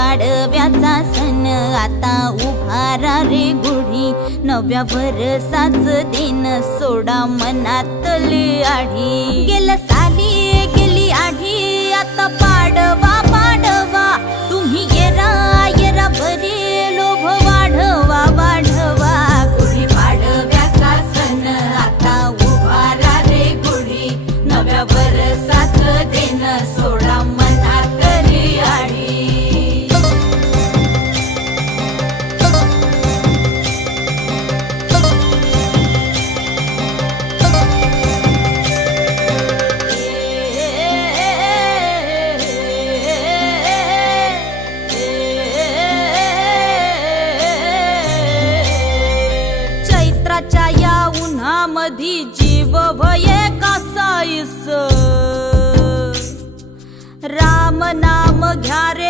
पाडव्याचा सण आता उभारा रे गुढी, नव्या वर्षाच दिन सोडा मनातली आढी। गेल्या साली गेली आढी, आता पाडवा पाडवा, तुम्ही येरा येरा बरी लोभ वाढवा वाढवा। गुढी पाडव्याचा सण आता उभारा रे गुढी, नव्या वर्षाच दिन सोडा मनातली आढी। चैत्राच्या या उन्हामधी जीव भये कासाईस, राम नाम घ्या रे।